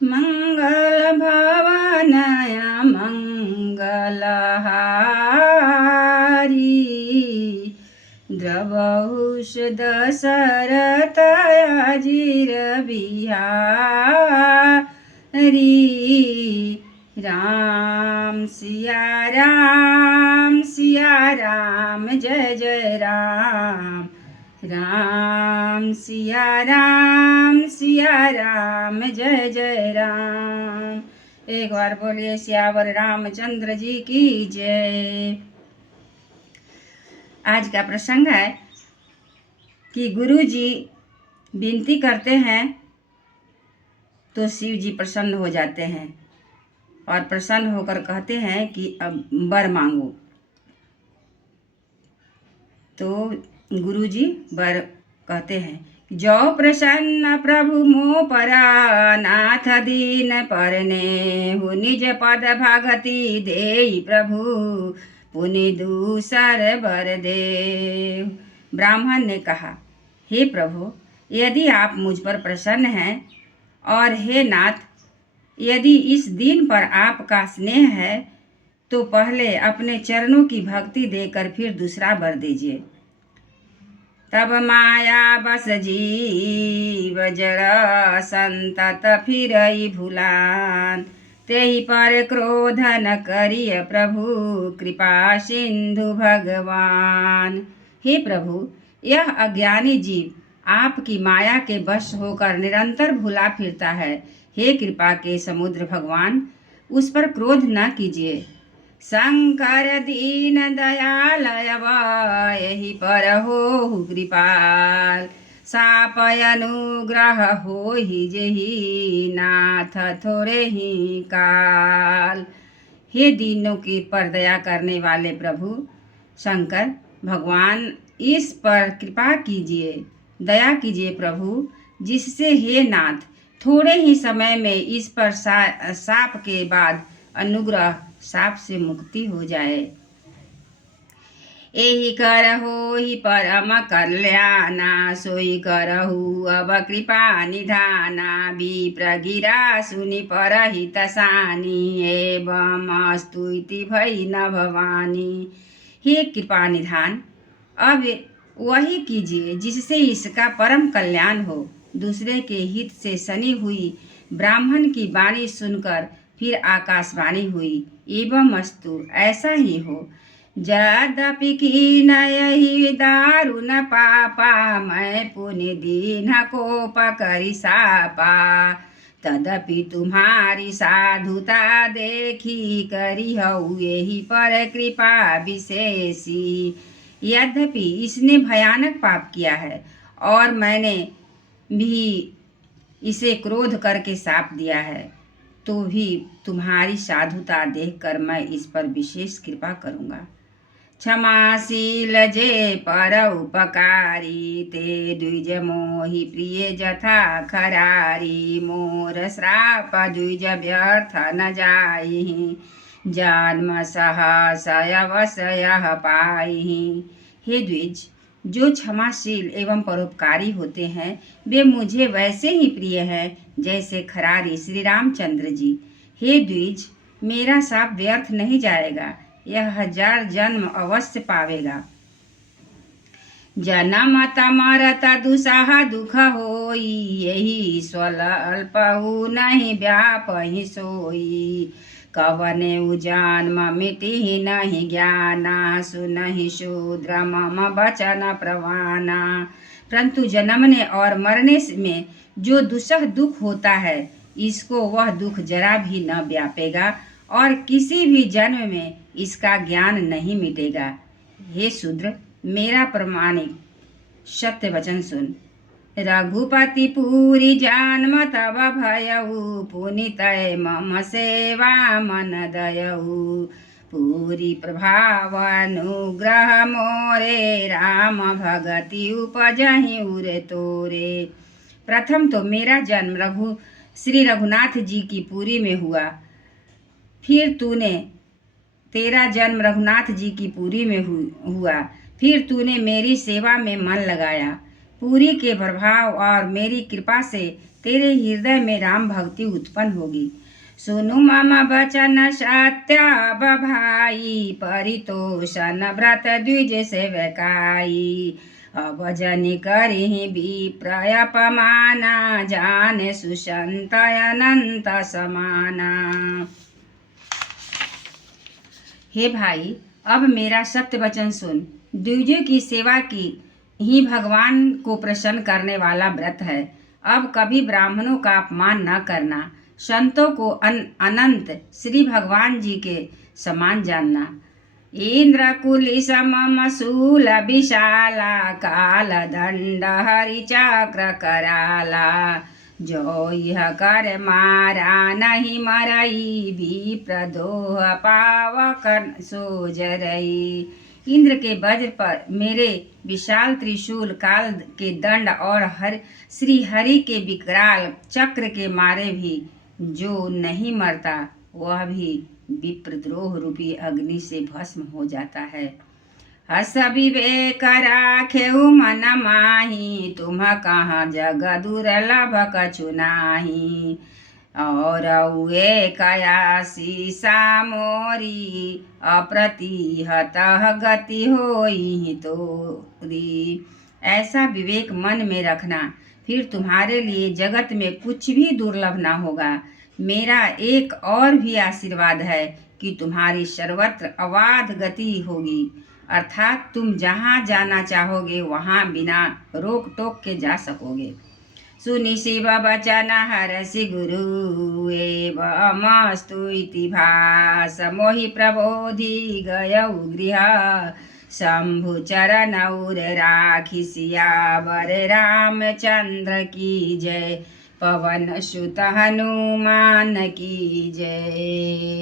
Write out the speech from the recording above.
मंगल भवनय मंगलहारी द्रवहुष दशरथ अजिर बिहारी। राम सिया राम जय जय राम। राम सिया राम जय जय राम। एक बार बोलिए सियावर रामचंद्र जी की जय। आज का प्रसंग है कि गुरु जी विनती करते हैं तो शिव जी प्रसन्न हो जाते हैं और प्रसन्न होकर कहते हैं कि अब वर मांगो। तो गुरु जी वर कहते हैं, जो प्रसन्न प्रभु मो परा नाथ दीन परने हु निज पद भगति देई प्रभु पुनि दूसर वर देव। ब्राह्मण ने कहा, हे प्रभु, यदि आप मुझ पर प्रसन्न हैं और हे नाथ, यदि इस दिन पर आपका स्नेह है तो पहले अपने चरणों की भक्ति देकर फिर दूसरा वर दीजिए। तब माया बस जीव जड़ संतत फिरई भूलान तेहि पर क्रोध न करिय प्रभु कृपा सिंधु भगवान। हे प्रभु, यह अज्ञानी जीव आपकी माया के वश होकर निरंतर भूला फिरता है। हे कृपा के समुद्र भगवान, उस पर क्रोध न कीजिए। शंकर दीन दयाल यही पर हो कृपाल सापय अनुग्रह हो ही जेहि नाथ थोड़े ही काल। हे दीनों के पर दया करने वाले प्रभु शंकर भगवान, इस पर कृपा कीजिए, दया कीजिए प्रभु, जिससे हे नाथ थोड़े ही समय में इस पर साप के बाद अनुग्रह साप से मुक्ति हो जाए। एहि करहु ही परम कल्याणा सोई करहु अब कृपा निधाना विप्र गिरा सुनि परहित सानी एवं अस्तु इति भई न भवानी। हे कृपा निधान, अब वही कीजिए जिससे इसका परम कल्याण हो। दूसरे के हित से सनी हुई ब्राह्मण की वाणी सुनकर फिर आकाशवाणी हुई, एवं अस्तु, ऐसा ही हो। यद्यपि कीन यही दारुण पापा मैं पुनि दीन कोप करि सापा तदपि तुम्हारी साधुता देखी करी हऊ यही पर कृपा विशेषी। यद्यपि इसने भयानक पाप किया है और मैंने भी इसे क्रोध करके शाप दिया है, तो भी तुम्हारी साधुता देखकर मैं इस पर विशेष कृपा करूँगा। क्षमाशील जे पर उपकारी ते द्विज मोहि प्रिय जथा खरारी मोर श्राप द्विज व्यर्थ न जाई जन्म सहसय अवसय पाई। हे द्विज, जो क्षमाशील एवं परोपकारी होते हैं वे मुझे वैसे ही प्रिय हैं जैसे खरारी श्री रामचंद्र जी। हे द्विज, मेरा शाप व्यर्थ नहीं जाएगा, यह 1000 जन्म अवश्य पावेगा। जन्म मरत दुसाह दुख होई यही स्वल्पहु नहीं व्यापहि सोई कवने जन्म मिटि नहीं ज्ञाना सुनहि शूद्र मम वचन प्रवाना। परंतु जन्मने और मरने में जो दुसह दुख होता है, इसको वह दुख जरा भी न व्यापेगा और किसी भी जन्म में इसका ज्ञान नहीं मिटेगा। हे शूद्र, मेरा प्रमाणिक सत्य वचन सुन। रघुपति पूरी जन्म तब भयऊ पुनितय मम सेवा मन दयऊ पूरी प्रभाव अनुग्रह मोरे राम भगति उपजहि उरे तोरे। प्रथम तो मेरा जन्म श्री रघुनाथ जी की पुरी में हुआ, फिर तेरा जन्म रघुनाथ जी की पुरी में हुआ, फिर तूने मेरी सेवा में मन लगाया। पूरी के प्रभाव और मेरी कृपा से तेरे हृदय में राम भक्ति उत्पन्न होगी। सुनु मम बचन सत्य भाई, परितोषण व्रत द्विज सेवकाई। अब जनि करहि विप्रयपमाना, जाने सुसंत अनंत समाना। हे भाई, अब मेरा सत्य वचन सुन। द्विजों की सेवा की ही भगवान को प्रसन्न करने वाला व्रत है। अब कभी ब्राह्मणों का अपमान न करना, संतों को अनंत श्री भगवान जी के समान जानना। इंद्र कुली समम शूल विशाला, काल दंड हरि चक्र कराला। जो यह कर मारा नहीं मरई, विप्र दोह पावक सो जरई। इंद्र के वज्र पर मेरे विशाल त्रिशूल, काल के दंड और श्री हरि के विकराल चक्र के मारे भी जो नहीं मरता, वह भी विप्रद्रोह रूपी अग्नि से भस्म हो जाता है। हस विवेक राखेउ मन माही, तुम कहाँ जग दुर्लभ कछु नाही। और उए कयासी सामोरी, अप्रतिहत गति होई तोरी। ऐसा विवेक मन में रखना, फिर तुम्हारे लिए जगत में कुछ भी दुर्लभ ना होगा। मेरा एक और भी आशीर्वाद है कि तुम्हारी सर्वत्र अबाध गति होगी, अर्थात तुम जहाँ जाना चाहोगे वहाँ बिना रोक टोक के जा सकोगे। सुनि शिव बचन हरषि गुरु, एवमस्तु इति भास। मोहि प्रबोधि गयउ गृह, शंभु चरण उर राखी। सियावर रामचंद्र की जय, पवन सुत हनुमान की जय।